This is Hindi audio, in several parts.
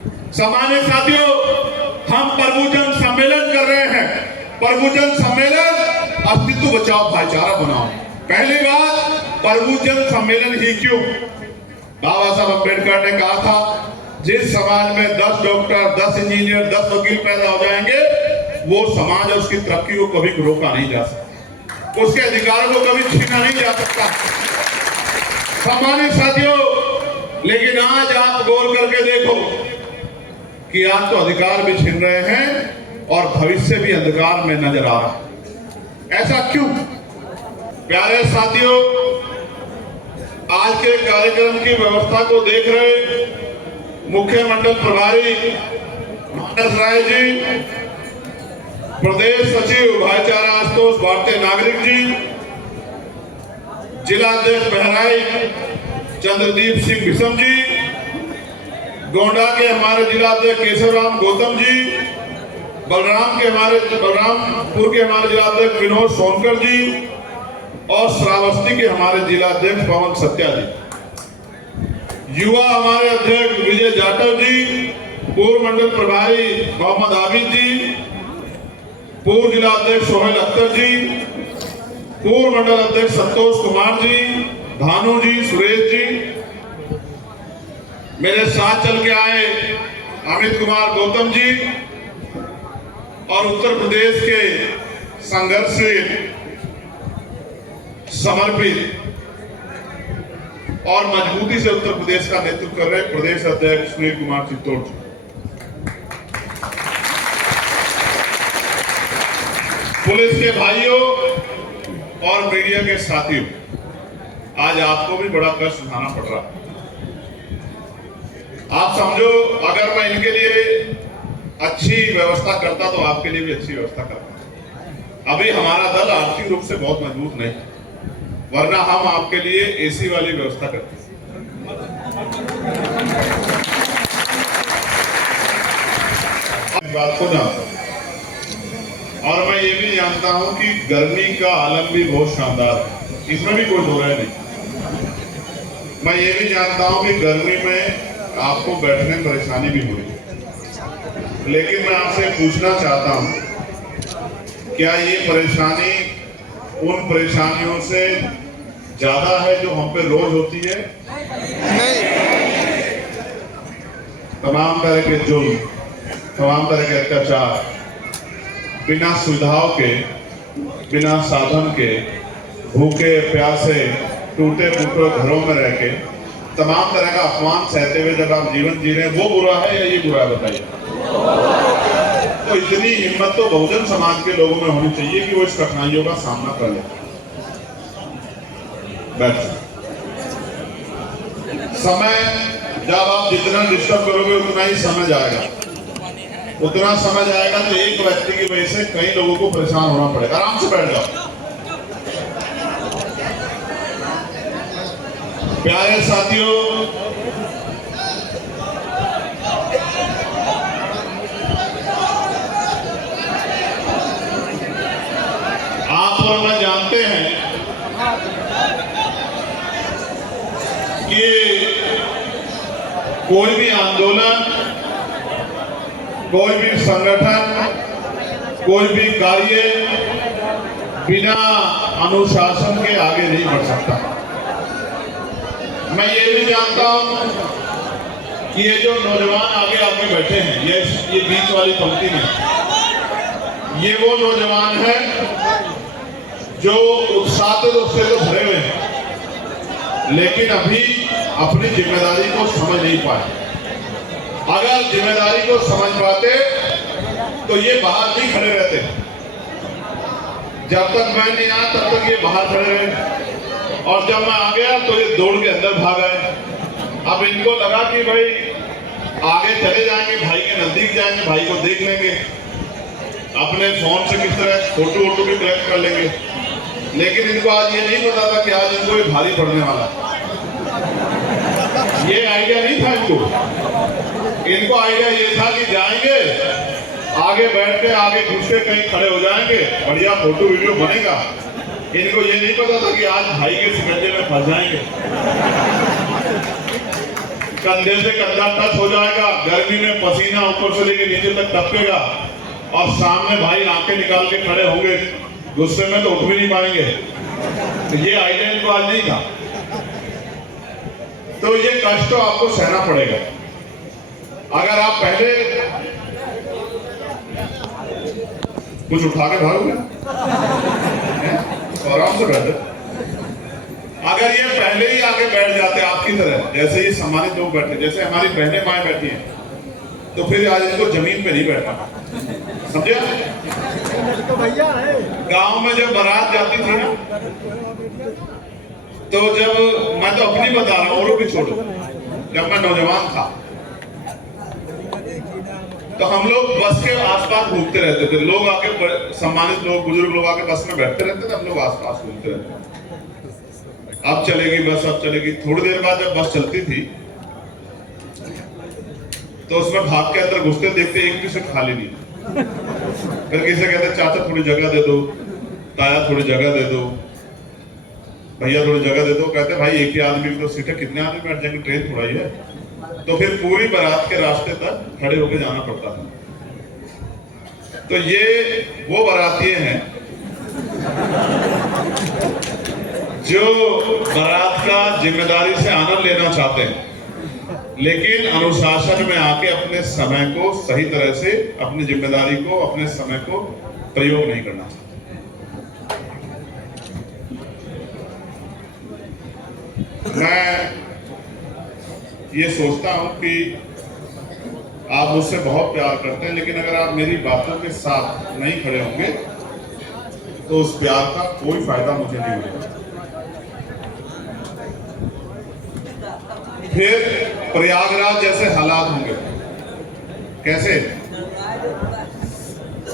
सामान्य साथियों, हम प्रभुजन सम्मेलन कर रहे हैं। प्रभुजन सम्मेलन अस्तित्व बचाओ भाईचारा बनाओ। पहली बात, प्रभुजन सम्मेलन ही क्यों? बाबा साहब अम्बेडकर ने कहा था, जिस समाज में 10 डॉक्टर, 10 इंजीनियर, 10 वकील पैदा हो जाएंगे, वो समाज और उसकी तरक्की को कभी रोका नहीं जा सकता, उसके अधिकारों को कभी छीना नहीं जा सकता। सामान्य साथियों, लेकिन आज आप गौर करके देखो कि आज तो अधिकार भी छीन रहे हैं और भविष्य भी अंधकार में नजर आ रहा है। ऐसा क्यों? प्यारे साथियों, आज के कार्यक्रम की व्यवस्था को देख रहे मुख्य मंडल प्रभारी मानस राय जी, प्रदेश सचिव भाईचारा आशुतोष भारतीय नागरिक जी, जिला अध्यक्ष बहराइच चंद्रदीप सिंह विषम जी, गोंडा के हमारे जिला अध्यक्ष केशवराम गौतम जी, बलरामपुर के हमारे जिला अध्यक्ष विनोद सोनकर जी और श्रावस्ती के हमारे जिला अध्यक्ष पवन सत्या जी, युवा हमारे अध्यक्ष विजय जाटव जी, पूर्व मंडल प्रभारी मोहम्मद आबिद जी, पूर्व जिला अध्यक्ष सोहेल अख्तर जी, पूर्व मंडल अध्यक्ष संतोष कुमार जी, भानु जी, सुरेश जी, मेरे साथ चल के आए अमित कुमार गौतम जी और उत्तर प्रदेश के संघर्ष से समर्पित और मजबूती से उत्तर प्रदेश का नेतृत्व कर रहे प्रदेश अध्यक्ष सुनील कुमार चित्तौड़ जी। पुलिस के भाइयों और मीडिया के साथियों, आज आपको भी बड़ा कष्ट उठाना पड़ रहा है। आप समझो, अगर मैं इनके लिए अच्छी व्यवस्था करता तो आपके लिए भी अच्छी व्यवस्था करता। अभी हमारा दल आर्थिक रूप से बहुत मजबूत नहीं, वरना हम आपके लिए एसी वाली व्यवस्था करते। बात को जानता हूं और मैं ये भी जानता हूं कि गर्मी का आलम भी बहुत शानदार है, इसमें भी कोई दो राय नहीं। मैं ये भी जानता हूं कि गर्मी में आपको बैठने में परेशानी भी हो रही है, लेकिन मैं आपसे पूछना चाहता हूं, क्या ये परेशानी उन परेशानियों से ज्यादा है जो हम पे रोज होती है? तमाम तरह के जुल्म, तमाम तरह के अत्याचार, बिना सुविधाओं के, बिना साधन के, भूखे प्यासे टूटे फूटे घरों में रह के तमाम तरह का अपमान सहते हुए जब आप जीवन जी रहे हैं, वो बुरा है या ये बुरा है बताइए? तो इतनी हिम्मत तो बहुजन समाज के लोगों में होनी चाहिए कि वो इस कठिनाइयों का सामना कर ले। समय जब आप जितना डिस्टर्ब करोगे उतना ही समय जाएगा, उतना समय जाएगा तो एक व्यक्ति की वजह से कई लोगों को परेशान होना पड़ेगा। आराम से बैठ जाओ। प्यारे साथियों, आप और मैं जानते हैं कि कोई भी आंदोलन, कोई भी संगठन, कोई भी कार्य बिना अनुशासन के आगे नहीं बढ़ सकता। मैं ये भी जानता हूं कि ये जो नौजवान आगे आके बैठे हैं, ये बीच वाली पंक्ति में, ये वो नौजवान हैं जो उत्साह से तो भरे हुए हैं, लेकिन अभी अपनी जिम्मेदारी को समझ नहीं पाए। अगर जिम्मेदारी को समझ पाते तो ये बाहर नहीं खड़े रहते। जब तक मैं नहीं आया तब तक ये बाहर खड़े रहे, और जब मैं आ गया तो ये दौड़ के अंदर भाग आए। अब इनको लगा कि भाई आगे चले जाएंगे, भाई के नजदीक जाएंगे, भाई को देख लेंगे, अपने फोन से किस तरह फोटो वोटो भी कलेक्ट कर लेंगे। लेकिन इनको आज ये नहीं पता था कि आज इनको ये भारी पड़ने वाला। ये आइडिया नहीं था इनको आइडिया ये था कि जाएंगे, आगे बैठ के आगे घुस के कहीं खड़े हो जाएंगे, बढ़िया फोटो वीडियो बनेगा। इनको ये नहीं पता था कि आज भाई के सिकंजे में फंस जाएंगे। कंधे से कंधा टच हो जाएगा, गर्मी में पसीना ऊपर से लेके नीचे तक टपकेगा, और सामने भाई आंखें निकाल के खड़े होंगे, गुस्से में तो उठ भी नहीं पाएंगे। तो ये आइडिया इनको आज नहीं था। तो ये कष्ट तो आपको सहना पड़ेगा। अगर आप पहले कुछ उठा के भागोगे, आराम से बैठे। अगर ये पहले ही आगे बैठ जाते आपकी तरह, जैसे ही सम्मानित लोग बैठे, जैसे हमारी बहनें माएँ बैठी हैं, तो फिर आज इनको जमीन पे नहीं बैठा, समझे? गांव में जब बारात जाती थी ना, तो जब मैं तो अपनी बता रहा हूँ, औरों भी छोड़ो, जब मैं नौजवान था तो हम लोग बस के आसपास घूमते रहते थे। लोग आके, सम्मानित लोग, बुजुर्ग लोग आके बस में बैठते रहते थे, हम लोग आसपास घूमते रहते थे। अब चलेगी बस, अब चलेगी। थोड़ी देर बाद जब बस चलती थी तो उसमें भाग के अंदर घुसते, देखते एक भी सीट खाली नहीं। फिर किसी कहते चाचा थोड़ी जगह दे दो, ताया थोड़ी जगह दे दो, भैया थोड़ी जगह दे दो। कहते भाई एक ही आदमी की तो सीट है, कितने आदमी बैठ जाएंगे, ट्रेन थोड़ा ही है। तो फिर पूरी बारात के रास्ते तक खड़े होकर जाना पड़ता था। तो ये वो बाराती हैं जो बारात का जिम्मेदारी से आनंद लेना चाहते हैं, लेकिन अनुशासन में आके अपने समय को सही तरह से, अपनी जिम्मेदारी को, अपने समय को प्रयोग नहीं करना चाहते। मैं ये सोचता हूं कि आप मुझसे बहुत प्यार करते हैं, लेकिन अगर आप मेरी बातों के साथ नहीं खड़े होंगे तो उस प्यार का कोई फायदा मुझे नहीं मिलेगा। फिर प्रयागराज जैसे हालात होंगे। कैसे?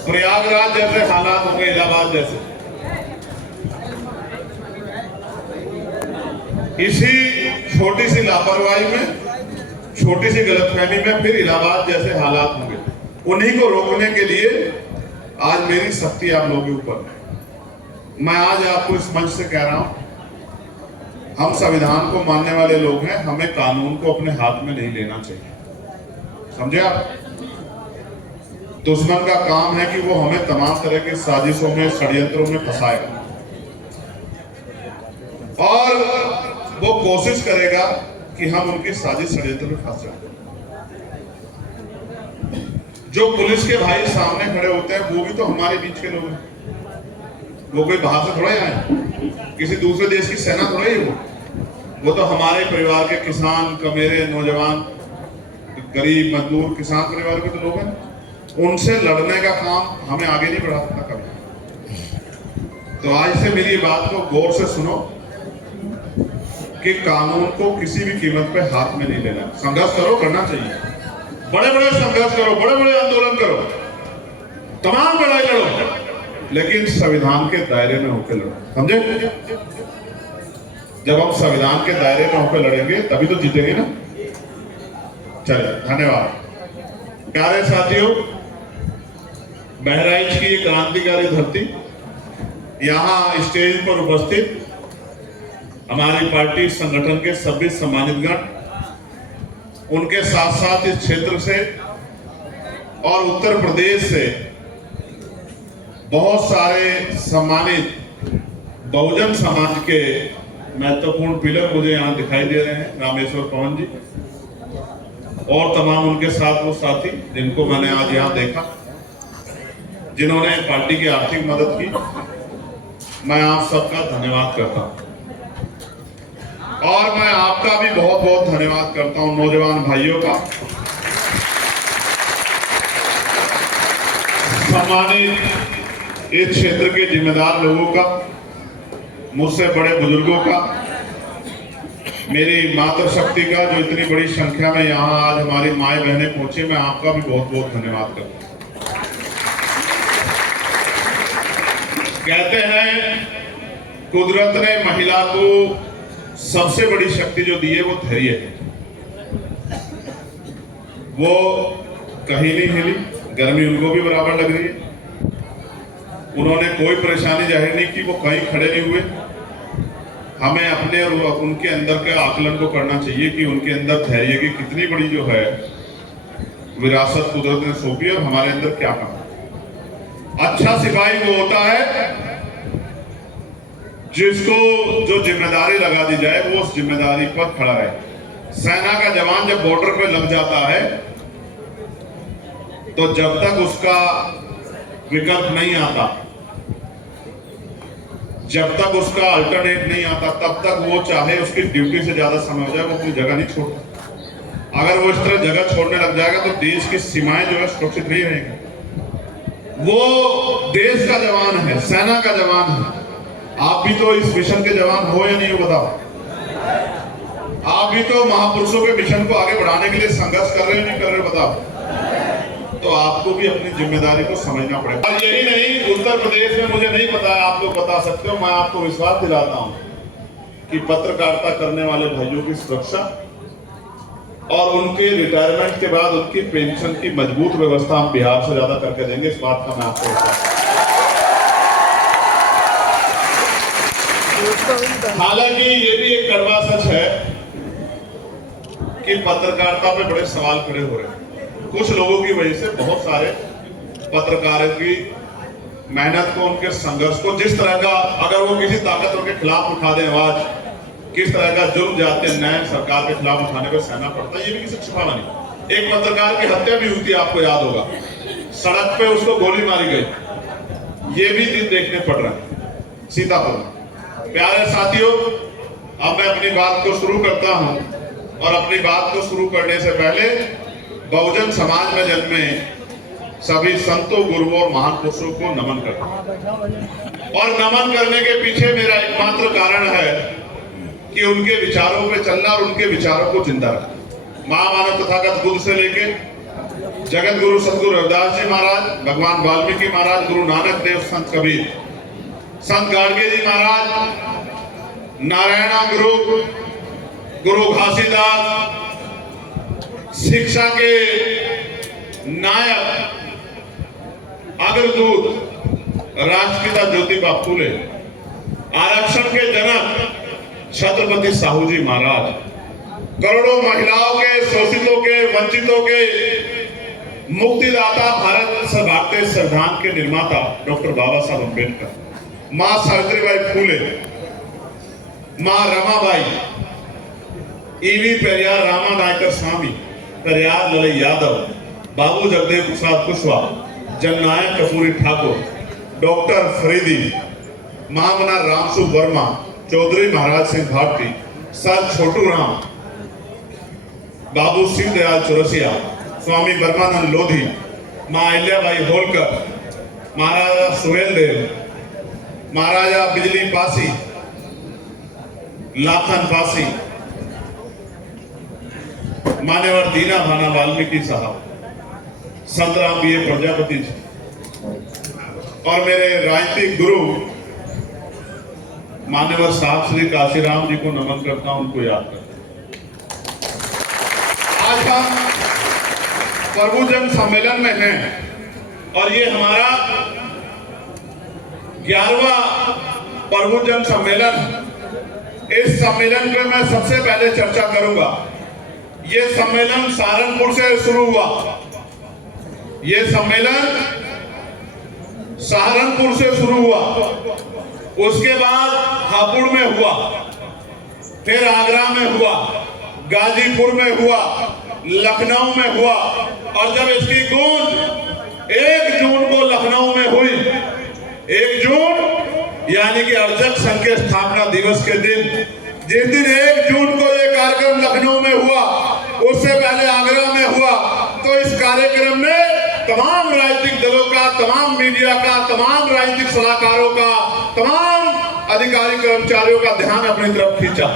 प्रयागराज जैसे हालात होंगे, इलाहाबाद जैसे। इसी छोटी सी लापरवाही में, छोटी सी गलतफहमी में फिर इलाहाबाद जैसे हालात होंगे। उन्हीं को रोकने के लिए आज मेरी सख्ती आप लोगों के ऊपर है। मैं आज आपको इस मंच से कह रहा हूं, हम संविधान को मानने वाले लोग हैं, हमें कानून को अपने हाथ में नहीं लेना चाहिए, समझे आप? दुश्मन का काम है कि वो हमें तमाम तरह की साजिशों में, षड्यंत्रों में फंसाएगा, और वो कोशिश करेगा कि हम उनकी साजिश षड्यंत्र में फंस जाए। जो पुलिस के भाई सामने खड़े होते हैं वो भी तो हमारे बीच के लोग हैं, वो कोई बाहर से थोड़ा ही आए, किसी दूसरे देश की सेना थोड़ा ही। वो तो हमारे परिवार के किसान, कमेरे, नौजवान, गरीब, मजदूर, किसान परिवार के तो लोग हैं। उनसे लड़ने का काम हमें आगे नहीं बढ़ा सकता कभी। तो आज से मेरी बात को गौर से सुनो कि कानून को किसी भी कीमत पे हाथ में नहीं लेना। संघर्ष करो, करना चाहिए, बड़े बड़े संघर्ष करो, बड़े बड़े आंदोलन करो, तमाम लड़ाई लड़ो, लेकिन संविधान के दायरे में होकर लड़ो, समझे? जब हम संविधान के दायरे में होकर लड़ेंगे तभी तो जीतेंगे ना। चलिए, धन्यवाद। प्यारे साथियों, बहराइच की क्रांतिकारी धरती, यहाँ स्टेज पर उपस्थित हमारी पार्टी संगठन के सभी सम्मानितगण, उनके साथ साथ इस क्षेत्र से और उत्तर प्रदेश से बहुत सारे सम्मानित बहुजन समाज के महत्वपूर्ण पिलर मुझे यहाँ दिखाई दे रहे हैं। रामेश्वर पवन जी और तमाम उनके साथ वो साथी जिनको मैंने आज यहाँ देखा, जिन्होंने पार्टी की आर्थिक मदद की, मैं आप सबका धन्यवाद करता हूँ। और मैं आपका भी बहुत बहुत धन्यवाद करता हूं, नौजवान भाइयों का, सम्मानित इस क्षेत्र के जिम्मेदार लोगों का, मुझसे बड़े बुजुर्गों का, मेरी मातृशक्ति का, जो इतनी बड़ी संख्या में यहाँ आज हमारी माए बहनें पहुंचे, मैं आपका भी बहुत बहुत धन्यवाद करता हूं। कहते हैं कुदरत ने महिला को सबसे बड़ी शक्ति जो दी है वो धैर्य है। वो कहीं नहीं हिली, गर्मी उनको भी बराबर लग रही है, उन्होंने कोई परेशानी जाहिर नहीं की, वो कहीं खड़े नहीं हुए, हमें अपने और उनके अंदर के आकलन को करना चाहिए कि उनके अंदर धैर्य की कितनी बड़ी जो है विरासत कुदरत ने सौंपी और हमारे अंदर क्या कम। अच्छा सिपाही वो होता है जिसको जो जिम्मेदारी लगा दी जाए वो उस जिम्मेदारी पर खड़ा रहे। सेना का जवान जब बॉर्डर पे लग जाता है तो जब तक उसका विकल्प नहीं आता, जब तक उसका अल्टरनेट नहीं आता, तब तक वो चाहे उसकी ड्यूटी से ज्यादा समय हो जाए वो अपनी जगह नहीं छोड़ता। अगर वो इस तरह जगह छोड़ने लग जाएगा तो देश की सीमाएं जो है सुरक्षित नहीं रहेंगी। वो देश का जवान है, सेना का जवान है। आप भी तो इस मिशन के जवान हो या नहीं हो बताओ? आप भी तो महापुरुषों के मिशन को आगे बढ़ाने के लिए संघर्ष कर रहे हो नहीं कर रहे हो बताओ? तो आपको भी अपनी जिम्मेदारी को समझना पड़ेगा। और यही नहीं, उत्तर प्रदेश में मुझे नहीं पता है, आप लोग बता सकते हो, मैं आपको विश्वास दिलाता हूं कि पत्रकारिता करने वाले भाइयों की सुरक्षा और उनके रिटायरमेंट के बाद उनकी पेंशन की मजबूत व्यवस्था हम बिहार से ज्यादा करके देंगे। इस बात का मैं आपको विश्वास। हालांकि ये भी एक कड़वा सच है कि पत्रकारिता पे बड़े सवाल खड़े हो रहे हैं। कुछ लोगों की वजह से बहुत सारे पत्रकारों की मेहनत को, उनके संघर्ष को, जिस तरह का अगर वो किसी ताकतवर के खिलाफ उठा दे आवाज, किस तरह का जुर्म जाते न्याय सरकार के खिलाफ उठाने पर सहना पड़ता है, ये भी किसी छिपावा नहीं। एक पत्रकार की हत्या भी हुई थी, आपको याद होगा, सड़क पे उसको गोली मारी गई। ये भी दिन देखने पड़ रहा है सीतापुर में। प्यारे साथियों, अब मैं अपनी बात को शुरू करता हूं और अपनी बात को शुरू करने से पहले बहुजन समाज में जन्मे सभी संतों, गुरुओं और महान पुरुषों को नमन करता हूं। और नमन करने के पीछे मेरा एकमात्र कारण है कि उनके विचारों पे चलना और उनके विचारों को जिंदा रखना। महामानव तथागत बुद्ध से लेके जगत गुरु सतगुरु रविदास जी महाराज, भगवान वाल्मीकि महाराज, गुरु नानक देव, संत कबीर, संत गाडगे जी महाराज, नारायणा गुरु, गुरु घासीदास, शिक्षा के नायक, अग्रदूत राष्ट्रपिता ज्योतिबा फूले, आरक्षण के जनक छत्रपति साहू जी महाराज, करोड़ों महिलाओं के, शोषितों के, वंचितों के मुक्तिदाता, भारतीय संविधान के निर्माता डॉक्टर बाबा साहब अम्बेडकर, मां सावित्रीबाई फूले, मां रमाबाई, ईवी पेरियार रामानायकर स्वामी, पेरियार ललई यादव, बाबू जगदेव प्रसाद कुशवाहा, जननायक कपूरी ठाकुर, डॉक्टर फरीदी, महामना रामसु वर्मा, चौधरी महाराज सिंह भारती, सर छोटू राम, बाबू सिंह दयाल चौरसिया, स्वामी ब्रह्मानंद लोधी, मां अहिल्याबाई होलकर, महाराजा सुहेल देव, महाराजा बिजली पासी, लाखन पासी, मान्यवर दीना भाना वाल्मीकि साहब, संत राम बी प्रजापति जी और मेरे राजनीतिक गुरु मान्यवर साहब श्री काशीराम जी को नमन करता हूं, उनको याद करता हूं। आज हम प्रभुजन सम्मेलन में हैं और ये हमारा 11वां प्रभुजन सम्मेलन। इस सम्मेलन पे मैं सबसे पहले चर्चा करूंगा। ये सम्मेलन सहारनपुर से शुरू हुआ, ये सम्मेलन सहारनपुर से शुरू हुआ, उसके बाद हापुड़ में हुआ, फिर आगरा में हुआ, गाजीपुर में हुआ, लखनऊ में हुआ और जब इसकी गूंज 1 जून को लखनऊ में हुई, 1 जून यानी कि अर्जक संघ के स्थापना दिवस के दिन, जिस दिन 1 जून को यह कार्यक्रम लखनऊ में हुआ, उससे पहले आगरा में हुआ। तो इस कार्यक्रम में तमाम राजनीतिक दलों का, तमाम मीडिया का, तमाम राजनीतिक सलाहकारों का, तमाम अधिकारी कर्मचारियों का ध्यान अपनी तरफ खींचा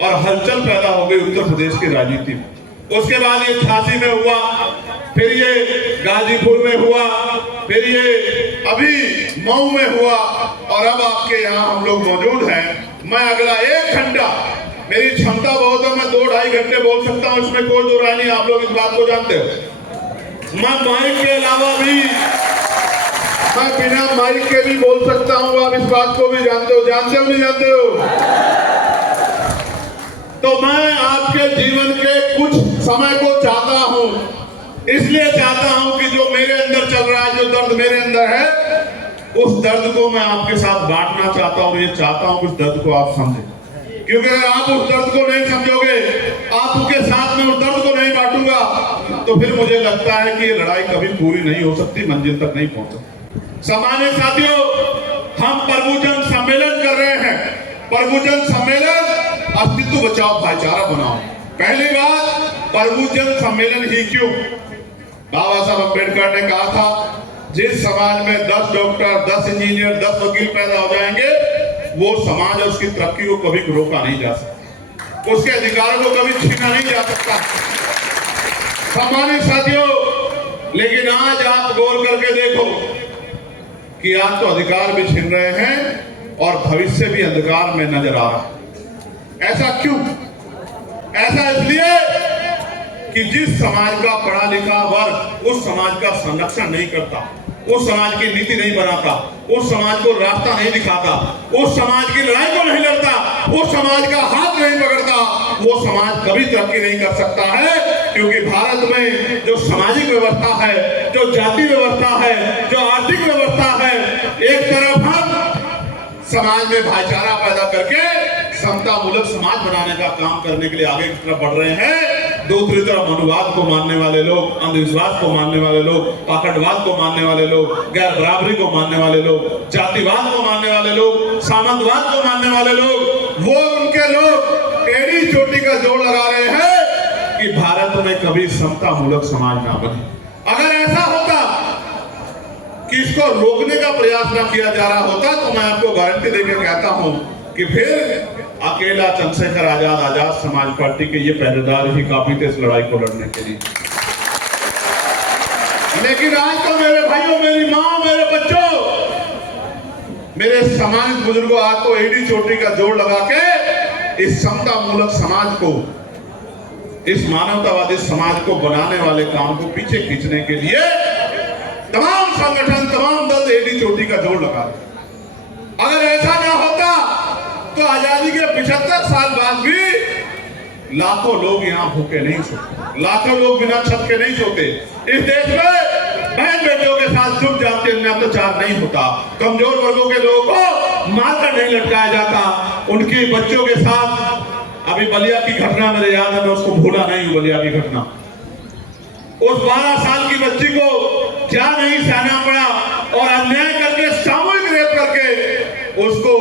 और हलचल पैदा हो गई उत्तर प्रदेश की राजनीति में। उसके बाद ये झांसी में हुआ, फिर ये गाजीपुर में हुआ, फिर ये अभी मऊ में हुआ और अब आपके यहाँ हम लोग मौजूद हैं। मैं अगला 1 घंटा, मेरी क्षमता बहुत है, मैं 2-2.5 घंटे बोल सकता हूँ, इसमें कोई दो राय नहीं, आप लोग इस बात को जानते हो। मैं माइक के अलावा भी मैं बिना माइक के भी बोल सकता हूं, आप इस बात को भी जानते हो नहीं जानते हो? तो मैं आपके जीवन के कुछ समय को चाहता हूं, इसलिए चाहता हूं कि जो मेरे अंदर चल रहा है, जो दर्द मेरे अंदर है, उस दर्द को मैं आपके साथ बांटना चाहता हूं। ये चाहता हूं कि उस दर्द को आप समझें, क्योंकि अगर आप उस दर्द को नहीं समझोगे, आपके साथ में उस दर्द को नहीं बांटूंगा, तो फिर मुझे लगता है कि ये लड़ाई कभी पूरी नहीं हो सकती, मंजिल तक नहीं पहुंच सकती। सम्मानित साथियों, हम प्रभुजन सम्मेलन कर रहे हैं। प्रभुजन सम्मेलन अस्तित्व बचाओ भाईचारा बनाओ। पहली बात, प्रभुजन सम्मेलन ही क्यों? बाबा साहब अम्बेडकर ने कहा था, जिस समाज में 10 डॉक्टर, 10 इंजीनियर, 10 वकील पैदा हो जाएंगे, वो समाज और उसकी तरक्की को कभी रोका नहीं जा सकता, उसके अधिकारों को कभी छीना नहीं जा सकता। सम्मानित साथियों, लेकिन आज आप गौर करके देखो कि आज तो अधिकार भी छीन रहे हैं और भविष्य भी अंधकार में नजर आ रहा है। ऐसा क्यों? ऐसा इसलिए कि जिस समाज का पढ़ा लिखा वर्ग उस समाज का संरक्षण नहीं करता, उस समाज की नीति नहीं बनाता, उस समाज को रास्ता नहीं दिखाता, उस समाज की लड़ाई को नहीं लड़ता, उस समाज का हाथ नहीं पकड़ता, वो समाज कभी तरक्की नहीं कर सकता है। क्योंकि भारत में जो सामाजिक व्यवस्था है, जो जाति व्यवस्था है, जो आर्थिक व्यवस्था है, एक तरफ हम समाज में भाईचारा पैदा करके समता मूलक समाज बनाने का काम करने के लिए आगे की तरफ बढ़ रहे हैं, दूसरी तरफ मनुवाद को मानने वाले लोग, अंधविश्वास को मानने वाले लोग, पाखंडवाद को मानने वाले लोग, गैर बराबरी को मानने वाले लोग, जातिवाद को मानने वाले लोग, सामंतवाद को मानने वाले लोग, वो उनके लोग एड़ी चोटी का जोड़ लगा रहे हैं कि भारत में कभी समता मूलक समाज ना बने। अगर ऐसा होता कि इसको रोकने का प्रयास ना किया जा रहा होता, तो मैं आपको गारंटी देकर कहता हूं कि फिर अकेला चंद्रशेखर आजाद समाज पार्टी के ये पहरेदार ही काफी थे इस लड़ाई को लड़ने के लिए। लेकिन आज तो मेरे भाइयों, मेरी मां, मेरे बच्चों, मेरे सम्मानित बुजुर्गों, आज तो एडी चोटी का जोड़ लगा के इस समता मूलक समाज को, इस मानवतावादी समाज को बनाने वाले काम को पीछे खींचने के लिए तमाम संगठन, तमाम दल एडी चोटी का जोड़ लगा रहे। अगर ऐसा ना होता तो आजादी के 75 साल बाद भी लाखों लोग यहाँ भूखे नहीं सोते, लाखों लोग बिना छत के नहीं सोते। इस देश में बहन बेटियों के साथ जुट जाते अत्याचार नहीं होता, कमजोर वर्गों के लोगों को मारकर नहीं लटकाया जाता, उनकी बच्चों के साथ अभी बलिया की घटना मेरे याद है, मैं उसको भूला नहीं हूं। बलिया की घटना, उस 12 साल की बच्ची को क्या नहीं सहना पड़ा और अन्याय करके, सामूहिक रेप करके उसको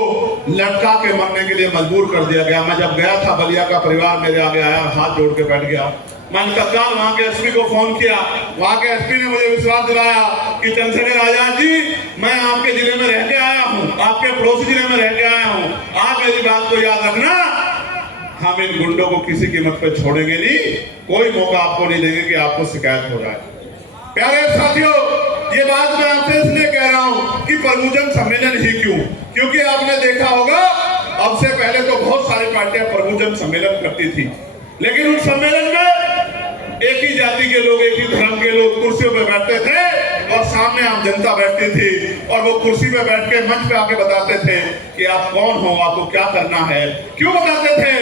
लटका के मरने के लिए मजबूर कर दिया गया। मैं जब गया था बलिया का परिवार मेरे आगे आया, हाथ जोड़ के बैठ गया। मैंने तत्काल वहां के एसपी को फोन किया, वहां के एसपी ने मुझे विश्वास दिलाया कि चंद्रशेखर आजाद जी, मैं आपके जिले में रह के आया हूँ, आपके पड़ोसी जिले में रह के आया हूँ, आप मेरी बात को याद रखना, हम इन गुंडों को किसी कीमत पे छोड़ेंगे नहीं, कोई मौका आपको नहीं देंगे कि आपको शिकायत हो जाए। प्यारे साथियों, ये बात मैं आपसे इसलिए कह रहा हूं कि प्रभुजन सम्मेलन ही क्यों? क्योंकि आपने देखा होगा, अब से पहले तो बहुत सारी पार्टियां प्रभुजन सम्मेलन करती थी, लेकिन उस सम्मेलन में एक ही जाति के लोग, एक ही धर्म के लोग कुर्सियों पे बैठते थे और सामने आम जनता बैठती थी और वो कुर्सी पे बैठ के मंच पे आके बताते थे कि आप कौन हो, आपको क्या करना है। क्यों बताते थे?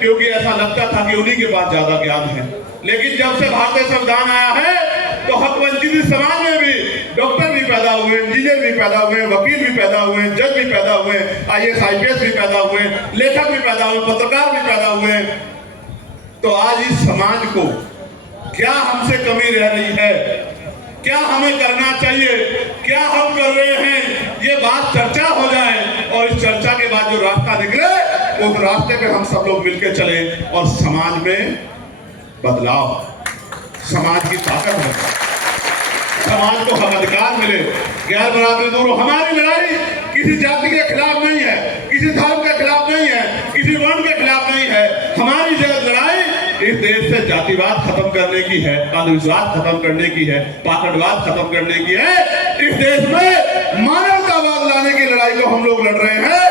क्योंकि ऐसा लगता था कि उन्हीं के पास ज्यादा ज्ञान है। लेकिन जब से भारतीय संविधान आया है तो हक वंचित समाज में भी डॉक्टर भी पैदा हुए, इंजीनियर भी पैदा हुए, वकील भी पैदा हुए, जज भी पैदा हुए, IAS IPS भी पैदा हुए, लेखक भी पैदा हुए, पत्रकार भी पैदा हुए। तो आज इस समाज को क्या हमसे कमी रह रही है, क्या हमें करना चाहिए, क्या हम कर रहे हैं, ये बात चर्चा हो जाए और इस चर्चा के बाद जो रास्ता निकले उस रास्ते पे हम सब लोग मिलकर चले और समाज में बदलाव, समाज की ताकत है, समाज को हक अधिकार मिले, गैर बराबरी दूर हो। हमारी लड़ाई किसी जाति के खिलाफ नहीं है, किसी धर्म के खिलाफ नहीं है, किसी वर्ण के खिलाफ नहीं है। हमारी लड़ाई इस देश से जातिवाद खत्म करने की है, अंधविश्वास खत्म करने की है, पाखंडवाद खत्म करने की है। इस देश में मानवतावाद लाने की लड़ाई को हम लोग लड़ रहे हैं।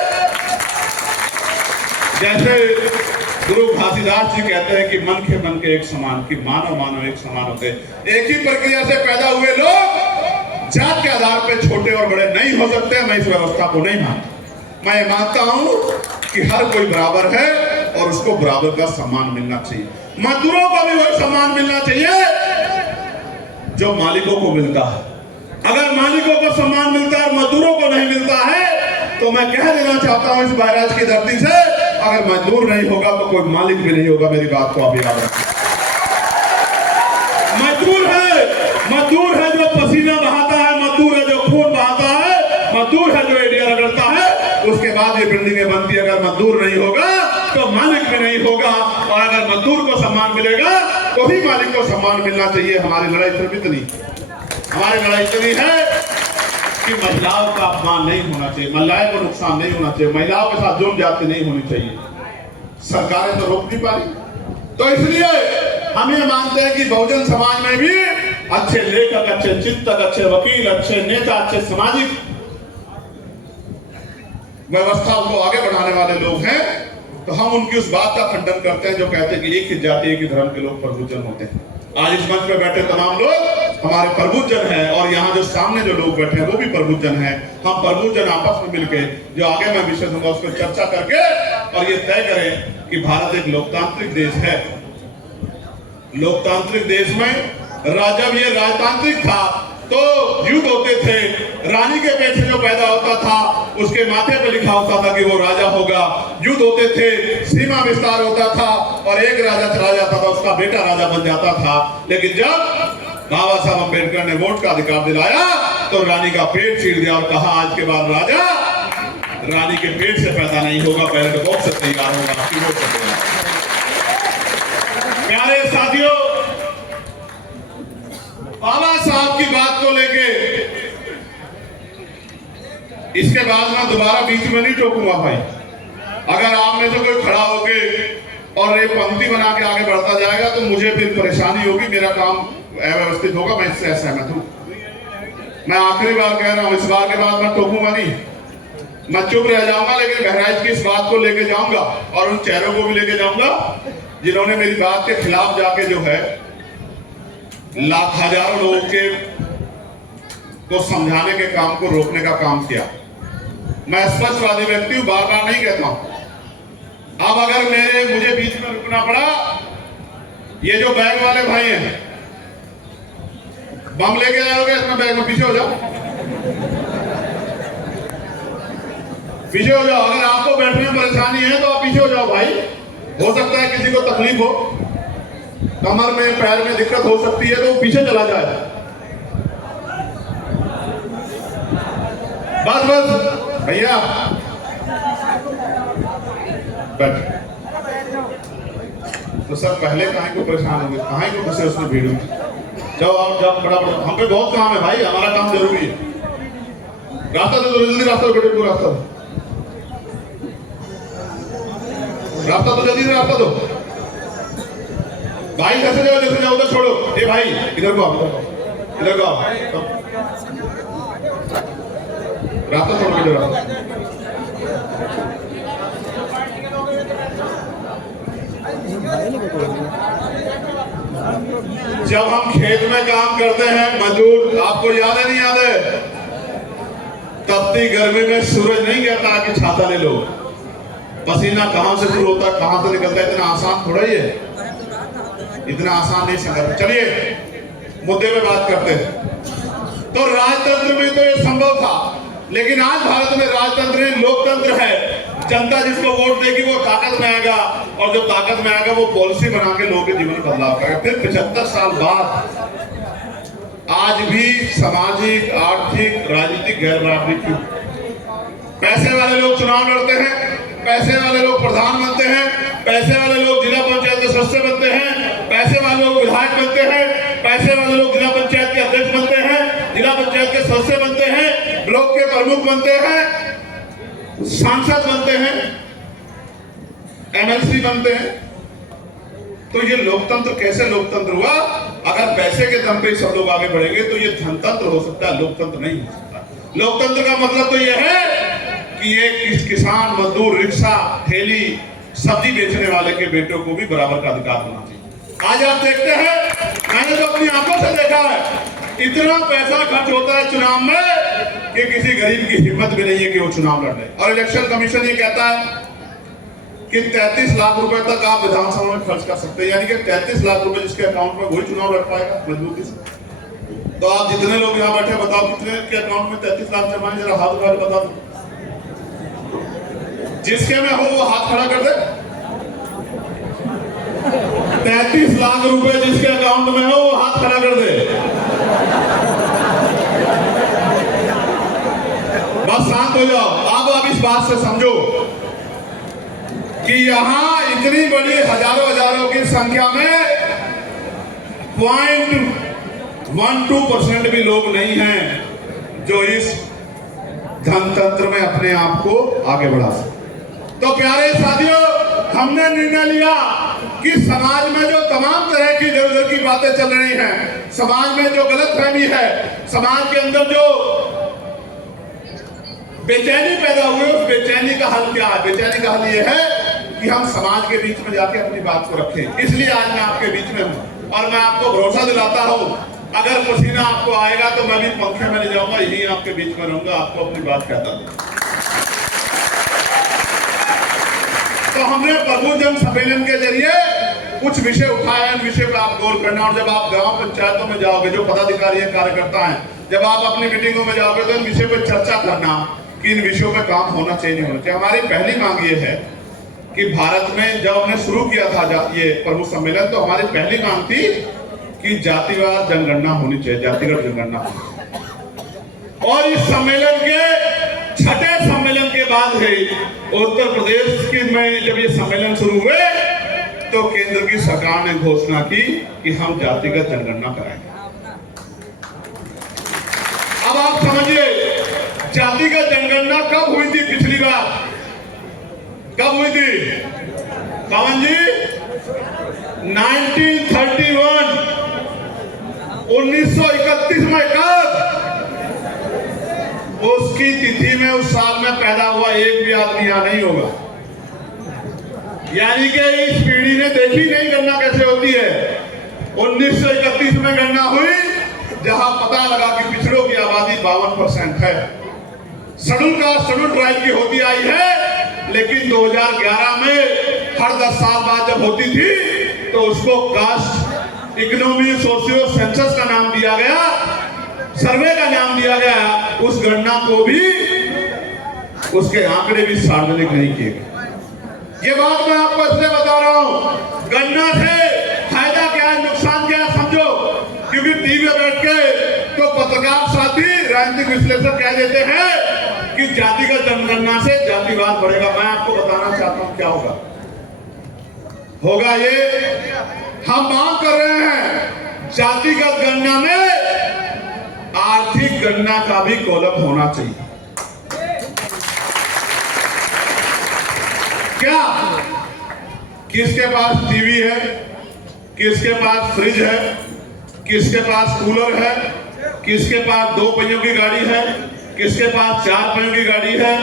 जैसे गुरु घासीदास जी कहते हैं कि मन के मन के एक समान, कि मानव मानव एक समान होते हैं। एक ही प्रक्रिया से पैदा हुए लोग जात के आधार पर छोटे और बड़े नहीं हो सकते। मैं इस व्यवस्था को नहीं मानता। मैं मानता हूं कि हर कोई बराबर है और उसको बराबर का सम्मान मिलना चाहिए। मजदूरों को भी वही सम्मान मिलना चाहिए जो मालिकों को मिलता है। अगर मालिकों को सम्मान मिलता है और मजदूरों को नहीं मिलता है तो मैं कह देना चाहता हूं इस बहराइच की धरती से, अगर मजदूर नहीं होगा तो कोई मालिक भी नहीं होगा। मेरी बात को आप याद रखें। मजदूर है जो पसीना बहाता है, मजदूर है जो खून बहाता है, मजदूर है जो एडिया रगड़ता है, उसके बाद ये बिल्डिंगें बनती है। अगर मजदूर नहीं होगा तो मालिक भी नहीं होगा। और अगर मजदूर को सम्मान मिलेगा तो ही मालिक को सम्मान मिलना चाहिए। हमारी लड़ाई सिर्फ इतनी, हमारी लड़ाई इतनी है कि महिलाओं का अपमान नहीं होना चाहिए, महिलाओं को नुकसान नहीं होना चाहिए, महिलाओं के साथ जुर्म ज्यादती नहीं होनी चाहिए। सरकारें तो रोक नहीं पा रही। तो इसलिए हम ये मानते हैं कि बहुजन समाज में भी अच्छे लेखक, अच्छे चिंतक, अच्छे वकील, अच्छे नेता, अच्छे सामाजिक व्यवस्था को आगे बढ़ाने वाले लोग हैं। तो हम उनकी उस बात का खंडन करते हैं जो कहते हैं कि एक ही जाति, एक ही धर्म के लोग प्रभुजन होते हैं। आज इस मंच पे बैठे तमाम लोग हमारे प्रभुजन हैं और यहाँ जो सामने जो लोग बैठे हैं वो भी प्रभुजन हैं। हम प्रभुजन आपस में मिलके जो आगे मैं विषय दूंगा उसको चर्चा करके और ये तय करें कि भारत एक लोकतांत्रिक देश है। लोकतांत्रिक देश में जब ये राजतांत्रिक था तो युद्ध होते थे। रानी के पेट से जो पैदा होता था उसके माथे पे लिखा होता था कि वो राजा होगा। युद्ध होते थे, सीमा विस्तार होता था और एक राजा चला जाता था, उसका बेटा राजा बन जाता था। लेकिन जब बाबा साहब अम्बेडकर ने वोट का अधिकार दिलाया तो रानी का पेट चीर दिया और कहा आज के बाद राजा रानी के पेट से पैदा नहीं होगा, पहले तो बहुत से तैयार होगा। प्यारे साथियों, बाबा साहब की बात को लेके इसके बाद मैं दोबारा बीच में नहीं टोकूंगा भाई। अगर आप में से कोई खड़ा होके और एक पंक्ति बना के आगे बढ़ता जाएगा तो मुझे फिर परेशानी होगी, मेरा काम अव्यवस्थित होगा। मैं इससे असहमत हूं। मैं आखिरी बार कह रहा हूं, इस बार के बाद मैं टोकूंगा नहीं, मैं चुप रह जाऊंगा। लेकिन बहराइच की इस बात को लेके जाऊंगा और उन चेहरों को भी लेके जाऊंगा जिन्होंने मेरी बात के खिलाफ जाके जो है लाख हजारों लोगों के को समझाने के काम को रोकने का काम किया। मैं स्पष्टवादी व्यक्ति हूं, बार बार नहीं कहता हूं। अब अगर मुझे बीच में रुकना पड़ा, ये जो बैग वाले भाई हैं, बम लेके जाओगे अपना बैग में, पीछे हो जाओ, पीछे हो जाओ। अगर आपको बैठने में परेशानी है तो आप पीछे हो जाओ भाई। हो सकता है किसी को तकलीफ हो, कमर में पैर में दिक्कत हो सकती है तो पीछे चला जाए। बस भैया बैठ। तो सर पहले कहां को परेशान होंगे, कहां को घुसे उसमें भीड़ में। जाओ आप, जाओ बड़ा हम पे बहुत काम है भाई, हमारा काम जरूरी है। रास्ता दो, जल्दी रास्ता दो बेटे, रास्ता दो, रास्ता तो जल्दी से रास्ता दो भाई। जैसे जाओ उधर छोड़ो। ए भाई इधर को आओ, इधर को आओ, रास्ता छोड़ो, इधर आओ। जब हम खेत में काम करते हैं मजदूर, आपको याद है नहीं याद है, तपती गर्मी में सूरज नहीं कहता कि छाता ले लो। पसीना कहां से शुरू होता है, कहां से निकलता है, इतना आसान थोड़ा ही है, इतना आसान नहीं समझ। चलिए मुद्दे पे बात करते हैं। तो राजतंत्र में तो ये संभव था, लेकिन आज भारत में राजतंत्र नहीं लोकतंत्र है। जनता जिसको वोट देगी वो ताकत में आएगा और जब ताकत में आएगा वो पॉलिसी बना के लोगों के जीवन में बदलाव करेगा। फिर 75 साल बाद आज भी सामाजिक, आर्थिक, राजनीतिक गैर बराबरी क्यों? पैसे वाले लोग चुनाव लड़ते हैं, पैसे वाले लोग प्रधान बनते हैं, पैसे वाले लोग जिला पंचायत के सदस्य बनते हैं, पैसे वाले लोग विधायक बनते हैं, पैसे वाले लोग जिला पंचायत के अध्यक्ष बनते हैं, जिला पंचायत के सदस्य बनते हैं, ब्लॉक के प्रमुख बनते हैं, सांसद बनते हैं, एमएलसी बनते हैं। तो ये लोकतंत्र कैसे लोकतंत्र हुआ? अगर पैसे के दम पे सब लोग आगे बढ़ेंगे तो ये धनतंत्र हो सकता है, लोकतंत्र नहीं हो सकता। लोकतंत्र का मतलब तो ये है कि एक किसान, मजदूर, रिक्शा, ठेली, सब्जी बेचने वाले के बेटों को भी बराबर का अधिकार होना चाहिए। आज आप देखते हैं, मैंने तो अपनी आंखों से देखा है इतना पैसा खर्च होता है चुनाव में कि किसी गरीब की हिम्मत भी नहीं है कि वो चुनाव लड़ ले। और इलेक्शन कमीशन ये कहता है कि 33 लाख रुपए तक आप विधानसभा में खर्च कर सकते हैं, यानी कि 33 लाख रुपए जिसके अकाउंट में वही चुनाव लड़ पाएगा मजबूती से। तो आप जितने लोग यहाँ बैठे बताओ कितने के अकाउंट में 33 लाख जमा है, जरा हाथ उठा के बता दो। जिसके में हो वो हाथ खड़ा कर दे। 33 लाख रुपए जिसके अकाउंट में हो वो हाथ खड़ा कर दे। बस शांत हो जाओ। अब इस बात से समझो कि यहां इतनी बड़ी हजारों की संख्या में 0.12% भी लोग नहीं हैं जो इस धनतंत्र में अपने आप को आगे बढ़ा सके। तो प्यारे साथियों, हमने निर्णय लिया कि समाज में जो तमाम तरह की इधर उधर की बातें चल रही हैं, समाज में जो गलतफहमी है, समाज के अंदर जो बेचैनी पैदा हुई, उस बेचैनी का हल क्या है? बेचैनी का हल ये है कि हम समाज के बीच में जाके अपनी बात को रखें। इसलिए आज मैं आपके बीच में हूं और मैं आपको भरोसा दिलाता हूं, अगर पसीना आपको आएगा तो मैं भी पंखे में नहीं जाऊंगा, यही आपके बीच में रहूंगा, आपको अपनी बात कहता हूं। तो हमने प्रभु जन सम्मेलन के जरिए कुछ विषय उठाए, इन विषय पर आप गौर करना। और जब आप गांव पंचायतों में जाओगे, जो पदाधिकारी है, कार्यकर्ता हैं, जब आप अपनी मीटिंगों में जाओगे तो इन विषय पर चर्चा करना कि इन विषयों पर काम होना चाहिए, नहीं होना चाहिए। हमारी पहली मांग ये है कि भारत में जब हमने शुरू किया था ये प्रभु सम्मेलन, तो हमारी पहली मांग थी कि जातिवार जनगणना होनी चाहिए, जातिगत जनगणना। और इस सम्मेलन के छठे सम्मेलन के बाद है उत्तर प्रदेश की में जब ये सम्मेलन शुरू हुए तो केंद्र की सरकार ने घोषणा की कि हम जातिगत जनगणना कराएंगे। अब आप समझिए, जातिगत जनगणना कब हुई थी? पिछली बार कब हुई थी पवन जी? 1931, 1931 में। कब? उसकी तिथि में, उस साल में पैदा हुआ एक भी आदमी यहां नहीं होगा। यानी कि इस पीढ़ी ने देखी नहीं गणना कैसे होती है। 1931 में गणना हुई, जहां पता लगा कि पिछड़ों की आबादी 52% है। शेड्यूल कास्ट, शेड्यूल ट्राइब की होती आई है, लेकिन 2011 में हर 10 साल बाद जब होती थी तो उसको कास्ट इकोनॉमी सोशियो सेंसस का नाम दिया गया, सर्वे का नाम दिया गया। उस गणना को भी, उसके आंकड़े भी सार्वजनिक नहीं किए गए। ये बात मैं आपको इसलिए बता रहा हूं, गणना से फायदा क्या है, नुकसान क्या है समझो। क्योंकि टीवी में बैठ के तो पत्रकार साथी, राजनीतिक विश्लेषक कह देते हैं कि जातिगत जनगणना से जातिवाद बढ़ेगा। मैं आपको बताना चाहता हूं क्या होगा ये हम मांग कर रहे हैं, जातिगत गणना में आर्थिक गणना का भी कॉलम होना चाहिए। क्या किसके पास टीवी है, किसके पास फ्रिज है, किसके पास कूलर है, किसके पास 2 पहियों की गाड़ी है, किसके पास 4 पहियों की गाड़ी है,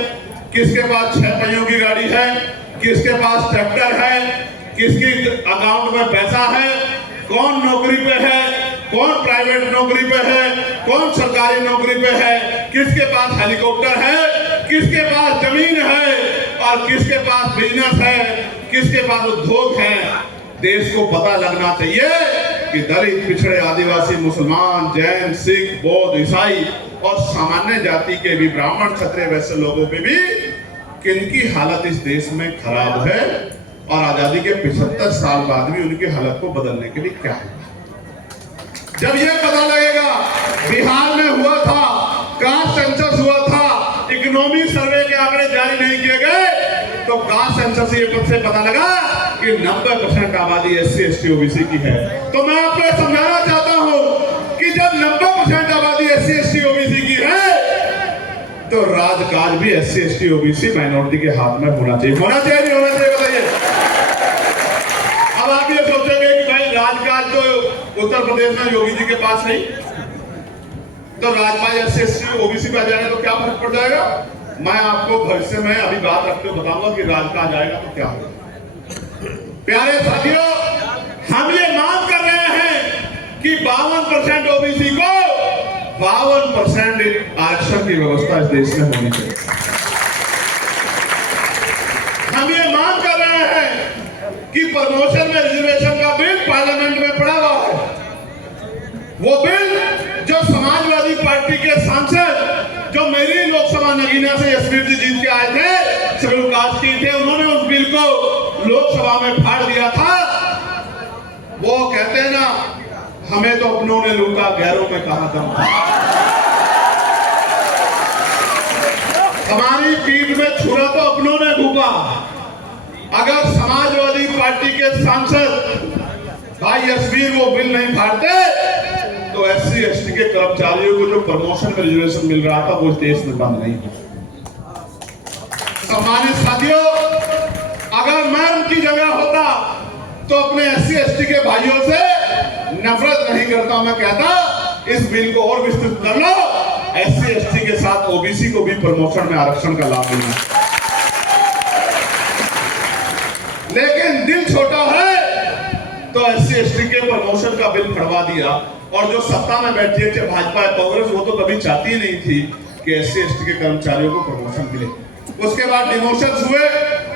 किसके पास 6 पहियों की गाड़ी है, किसके पास ट्रैक्टर है, किसके अकाउंट में पैसा है, कौन नौकरी पे है, कौन प्राइवेट नौकरी पे है, कौन सरकारी नौकरी पे है, किसके पास हेलीकॉप्टर है, किसके पास जमीन है और किसके पास बिजनेस है, किसके पास उद्योग है। देश को पता लगना चाहिए कि दलित, पिछड़े, आदिवासी, मुसलमान, जैन, सिख, बौद्ध, ईसाई और सामान्य जाति के भी, ब्राह्मण, क्षत्रिय, वैश्य लोगों पे भी किनकी हालत इस देश में खराब है और आजादी के 75 साल बाद भी उनकी हालत को बदलने के लिए क्या है। जब यह पता लगेगा, बिहार में हुआ था, कास्ट सेंसस हुआ था, इकोनॉमी सर्वे के आंकड़े जारी नहीं किए गए, तो कास्ट सेंसस से पता लगा कि 90% आबादी SC, ST, OBC की है। तो मैं आपको समझाना चाहता हूं कि जब 90% आबादी SC, ST, OBC की है, तो राजकाज भी SC, ST, OBC माइनॉरिटी के हाथ में होना चाहिए। होना चाहिए नहीं होना चाहिए बताइए। अब आप ये सोचेंगे कि भाई राजकाज तो उत्तर प्रदेश में योगी जी के पास नहीं, तो राजपाल SC, ST, OBC पे आ जाएगा तो क्या फर्क पड़ जाएगा? मैं आपको भविष्य में अभी बात रखते बताऊंगा कि राजकाज आएगा तो क्या होगा। प्यारे साथियों, हम ये मांग कर रहे हैं कि 52% OBC को 52% आरक्षण की व्यवस्था इस देश में होनी चाहिए। हम ये मांग कर रहे हैं कि प्रमोशन में रिजर्वेशन का बिल पार्लियामेंट में पड़ा हुआ है। वो बिल जो समाजवादी पार्टी के सांसद जो मेरी लोकसभा नगीना से यशवीर जी जीत के आए थे, शेड्यूल कास्ट के थे, उन्होंने उस बिल को लोकसभा में फाड़ दिया था। वो कहते हैं ना, हमें तो अपनों ने लूटा, गैरों में कहां दम। हमारी पीठ में छुरा तो अपनों ने घूपा। अगर समाजवादी पार्टी के सांसद भाई यशवीर वो बिल नहीं फाड़ते तो एससी एसटी के कर्मचारियों को जो प्रमोशन में रिजर्वेशन मिल रहा था वो इस देश में बंद नहीं है। सम्मानित साथियों, अगर मैं उनकी जगह होता तो अपने एससी एसटी के भाइयों से नफरत नहीं करता। मैं कहता इस बिल को और विस्तृत कर लो, एससी एसटी के साथ ओबीसी को भी प्रमोशन में आरक्षण का लाभ मिलना। लेकिन दिल छोटा है तो एससी एसटी के प्रमोशन का बिल फड़वा दिया। और जो सत्ता में बैठी है चाहे भाजपा या कांग्रेस, वो तो कभी चाहती ही नहीं थी कि एससी एसटी के कर्मचारियों को प्रमोशन मिले। उसके बाद डिमोशन हुए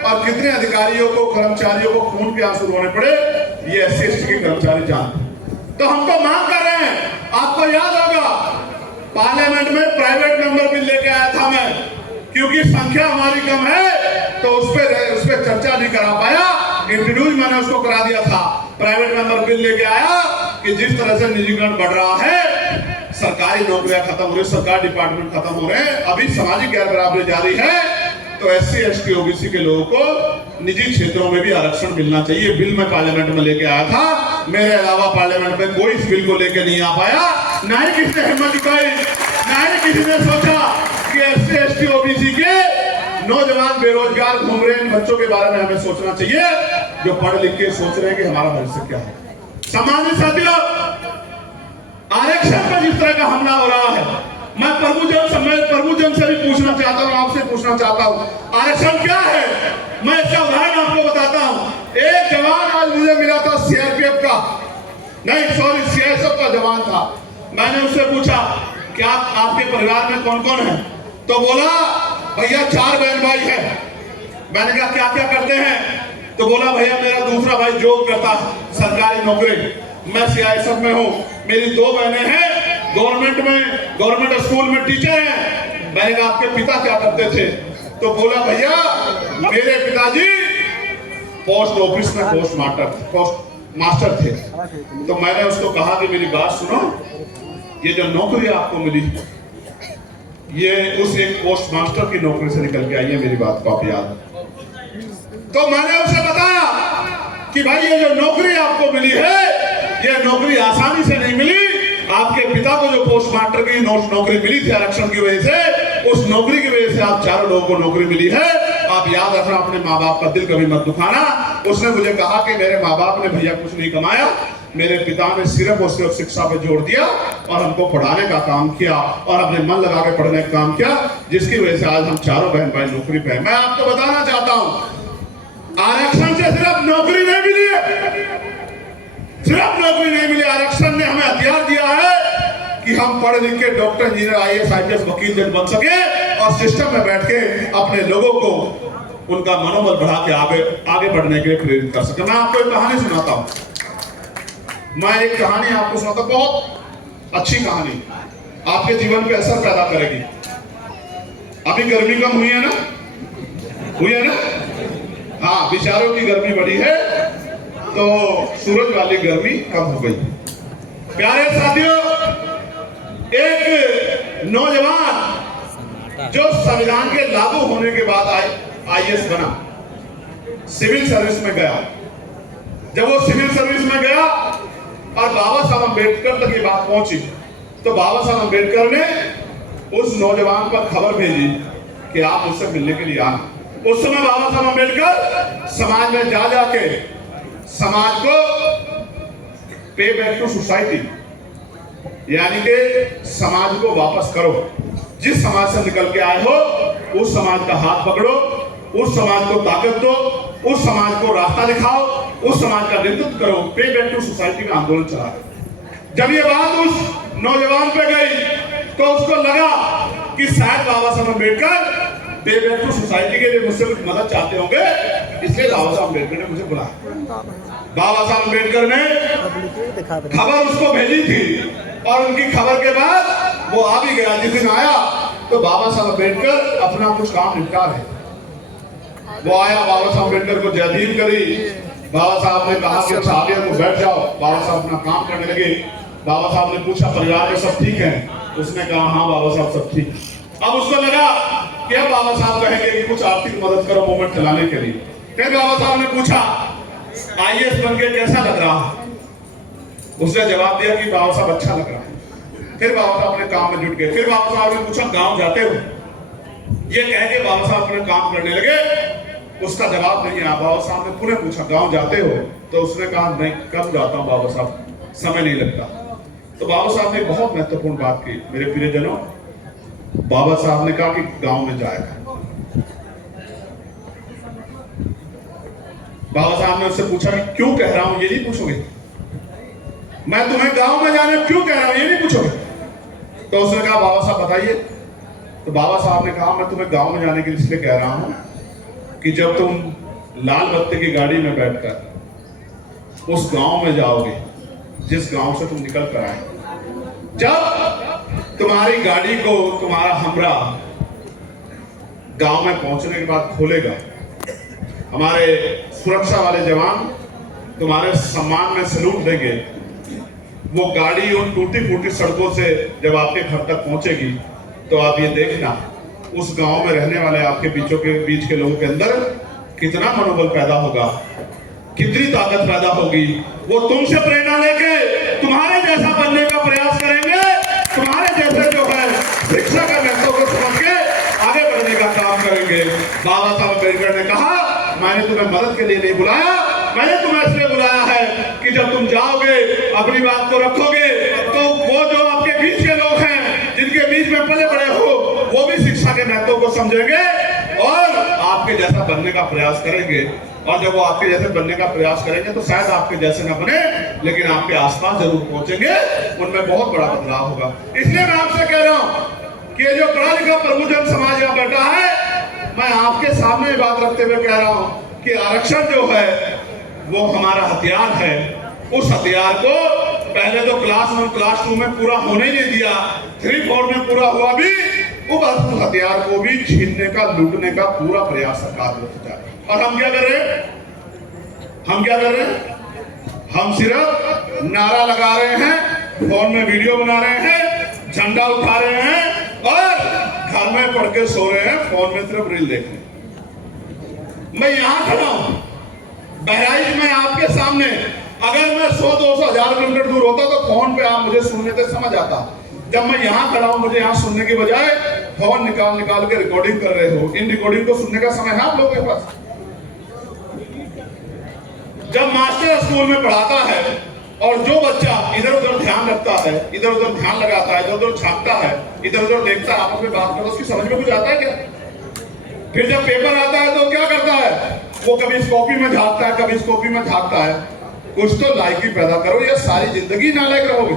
और कितने अधिकारियों को, कर्मचारियों को खून के आंसू रोने पड़े, ये एससी एसटी के कर्मचारी जानते। तो हम तो मांग कर रहे हैं, आपको याद होगा पार्लियामेंट में प्राइवेट मेंबर बिल लेके आया था मैं, क्योंकि संख्या हमारी कम है तो उस पर चर्चा नहीं करा पाया। इंट्रोड्यूस मैंने उसको करा दिया था। प्राइवेट मेंबर बिल लेके आया कि जिस तरह से निजीकरण बढ़ रहा है, सरकारी नौकरियां खत्म हो रही, सरकारी डिपार्टमेंट खत्म हो रहे हैं, अभी सामाजिक गैर बराबरी जारी है, तो एससी एसटी ओबीसी के लोगों को निजी क्षेत्रों में भी आरक्षण मिलना चाहिए। बिल में पार्लियामेंट में लेके आया था, मेरे अलावा पार्लियामेंट में कोई इस बिल को लेके नहीं आ पाया। ना ही किसी ने हिम्मत जुटाई, ना ही किसी ने सोचा कि एससी एसटी ओबीसी के नौजवान बेरोजगार घूम रहे हैं, बच्चों के बारे में हमें सोचना चाहिए, जो पढ़ लिख के सोच रहे हैं कि हमारा भविष्य क्या है। सम्मानित साथियों, आरक्षण पर जिस तरह का हमला हो रहा है, मैं प्रभुजन से भी पूछना चाहता हूं, आपसे पूछना चाहता हूं, आरक्षण क्या है? मैं इसका उदाहरण आपको बताता हूं। एक जवान आज मुझे मिला था, सीआरपीएफ का नहीं, सॉरी सीआईएसएफ का जवान था। मैंने उससे पूछा कि आपके परिवार में कौन कौन है? तो बोला भैया 4 बहन भाई है। मैंने कहा क्या क्या करते हैं? तो बोला भैया मेरा दूसरा भाई जॉब करता है, सरकारी नौकरी, मैं सीआईएसएफ में हूँ, मेरी 2 बहनें हैं गवर्नमेंट स्कूल में टीचर हैं। मैंने कहा आपके पिता क्या करते थे? तो बोला भैया मेरे पिताजी पोस्ट ऑफिस में पोस्ट मास्टर थे। तो मैंने उसको कहा कि मेरी बात सुनो, ये जो नौकरी आपको मिली ये उस एक पोस्ट मास्टर की नौकरी से निकल के आई है, मेरी बात को आप याद। तो मैंने उसे बताया कि भाई ये जो नौकरी आपको मिली है, ये नौकरी आसानी से नहीं मिली। आपके पिता को जो पोस्ट मास्टर की नौकरी मिली थी आरक्षण की वजह से, उस नौकरी की वजह से आप चारों लोगों को नौकरी मिली है। आप याद रखना, अपने माँ बाप का दिल कभी मत दुखाना। उसने मुझे कहा कि मेरे माँ बाप ने भैया कुछ नहीं कमाया, मेरे पिता ने सिर्फ और सिर्फ शिक्षा पे जोर दिया और हमको पढ़ाने का काम किया और अपने मन लगा के पढ़ने का काम किया, जिसकी वजह से आज हम चारों बहन भाई नौकरी पे हैं। मैं आपको बताना चाहता हूँ, आरक्षण से सिर्फ नौकरी नहीं मिली है, सिर्फ नौकरी नहीं मिली, आरक्षण ने हमें हथियार दिया है कि हम पढ़ लिख के डॉक्टर, इंजीनियर, आईएएस, आईपीएस, वकील जज बन सके और सिस्टम में बैठ के अपने लोगों को उनका मनोबल बढ़ा के आगे बढ़ने के लिए प्रेरित कर सके। मैं आपको एक कहानी सुनाता हूँ। मैं एक कहानी आपको सुनाता, बहुत अच्छी कहानी, आपके जीवन पे असर पैदा करेगी। अभी गर्मी कम हुई है ना? हुई है ना? हाँ, बिचारों की गर्मी बढ़ी है तो सूरज वाली गर्मी कम हो गई। प्यारे साथियों, एक नौजवान जो संविधान के लागू होने के बाद आईएएस बना, सिविल सर्विस में गया। जब वो सिविल सर्विस में गया और बाबा साहब अम्बेडकर तक ये बात पहुंची, तो बाबा साहब अम्बेडकर ने उस नौजवान पर खबर भेजी कि आप उससे मिलने के लिए आना। उस समय बाबा साहब अम्बेडकर समाज में जा जाके समाज को पे बैक टू सोसाइटी, यानी कि समाज को वापस करो, जिस समाज से निकल के आए हो उस समाज का हाथ पकड़ो, उस समाज को ताकत दो, उस समाज को रास्ता दिखाओ, उस समाज का नेतृत्व करो, पे बैक टू सोसाइटी का आंदोलन चला। जब ये बात उस नौजवान पे गई तो उसको लगा कि शायद बाबा साहब अम्बेडकर बेबेटू सोसाइटी के लिए मुझसे कुछ मदद चाहते होंगे, इसलिए बाबा साहब अम्बेडकर ने मुझे बुलाया। बाबा साहब अम्बेडकर ने खबर उसको भेजी थी और उनकी खबर के बाद वो आ भी गया। जिस दिन आया तो बाबा साहब अम्बेडकर अपना कुछ काम निपटा रहे। वो आया, बाबा साहब अम्बेडकर को जयदीन करी। बाबा साहब ने कहा कि अच्छा आगे को बैठ जाओ। बाबा साहब अपना काम करने लगे। बाबा साहब ने पूछा परिवार में सब ठीक है? उसने कहा हाँ बाबा साहब सब ठीक। अब उसको लगा कि अब बाबा साहब कहेंगे कि कुछ आर्थिक मदद करो मूवमेंट चलाने के लिए। फिर बाबा साहब ने पूछा IAS बन के कैसा लग रहा है? उसने जवाब दिया कि बाबा साहब अच्छा लग रहा है। फिर बाबा साहब अपने काम में जुट गए। फिर बाबा साहब ने पूछा गांव जाते हो? ये कह के बाबा साहब अपने काम करने लगे। उसका जवाब नहीं आया। बाबा साहब ने पुनः पूछा गांव जाते हो? तो उसने कहा नहीं, कब जाता हूं बाबा साहब, समय नहीं लगता। तो बाबा साहब ने बहुत महत्वपूर्ण बात की मेरे प्रियजनों। बाबा साहब ने कहा कि गांव में जाएगा। बाबा साहब ने उससे पूछा कि क्यों कह रहा हूं, ये नहीं पूछोगे? मैं तुम्हें गांव में जाने क्यों कह रहा हूं, ये नहीं पूछोगे? तो उसने कहा बाबा साहब बताइए। तो बाबा साहब ने कहा मैं तुम्हें गांव में जाने के लिए इसलिए कह रहा हूं कि जब तुम लाल बत्ती की गाड़ी में बैठकर उस गांव में जाओगे जिस गांव से तुम निकल कर आए, जब तुम्हारी गाड़ी को तुम्हारा हमरा गांव में पहुंचने के बाद खोलेगा, हमारे सुरक्षा वाले जवान तुम्हारे सम्मान में सैल्यूट देंगे। वो गाड़ी उन टूटी फूटी सड़कों से जब आपके घर तक पहुंचेगी तो आप ये देखना उस गांव में रहने वाले आपके बीच के लोगों के अंदर कितना मनोबल पैदा होगा, कितनी ताकत पैदा होगी। वो तुमसे प्रेरणा लेके तुम्हारे जैसा बनने का प्रयास करेंगे, तुम्हारे जैसे जो है शिक्षा का महत्व को समझ के आगे बढ़ने का काम करेंगे। बाबा साहब अम्बेडकर ने कहा मैंने तुम्हें मदद के लिए नहीं बुलाया, मैंने तुम्हें इसलिए बुलाया है कि जब तुम जाओगे अपनी बात को रखोगे तो वो जो आपके बीच के लोग हैं जिनके बीच में पले बड़े हो वो भी शिक्षा के महत्व को समझेंगे और आपके जैसा बनने का प्रयास करेंगे। और जब वो आपके जैसे बनने का प्रयास करेंगे तो शायद आपके जैसे न बने लेकिन आपके आसपास जरूर पहुंचेंगे, उनमें बहुत बड़ा बदलाव होगा। इसलिए मैं आपसे कह रहा हूं कि ये जो पढ़ा लिखा प्रबुद्धजन समाज यहाँ बैठा है, मैं आपके सामने बात रखते हुए कह रहा हूं कि आरक्षण जो है वो हमारा हथियार है। उस हथियार को पहले तो क्लास 1 क्लास 2 में पूरा होने ही नहीं दिया, 3-4 में पूरा हुआ भी, उस हथियार को भी छीनने का लूटने का पूरा प्रयास सरकार करती है। और हम क्या कर रहे हैं? हम क्या कर रहे हैं? हम सिर्फ नारा लगा रहे हैं, फोन में वीडियो बना रहे हैं, झंडा उठा रहे हैं और घर में पढ़ के सो रहे हैं, फोन में सिर्फ रील देख रहे हैं। मैं यहां खड़ा हूं बहराइच में आपके सामने, अगर मैं 100-200 हजार किलोमीटर दूर होता तो फोन पे आप मुझे सुनने से समझ आता। जब मैं यहाँ खड़ा हूं मुझे यहाँ सुनने के बजाय फोन निकाल के रिकॉर्डिंग कर रहे हो। इन रिकॉर्डिंग को सुनने का समय है आप लोगों के पास? जब मास्टर स्कूल में पढ़ाता है और जो बच्चा इधर उधर ध्यान रखता है, इधर उधर ध्यान लगाता है, इधर उधर झांकता है, इधर उधर देखता है, आपस में बात करता है, उसकी समझ में कुछ आता है क्या? फिर जब पेपर आता है तो क्या करता है? वो कभी इस कॉपी में झांकता है, कभी इस कॉपी में झांकता है। कुछ तो लायकी पैदा करो या सारी जिंदगी नालायक रहोगे।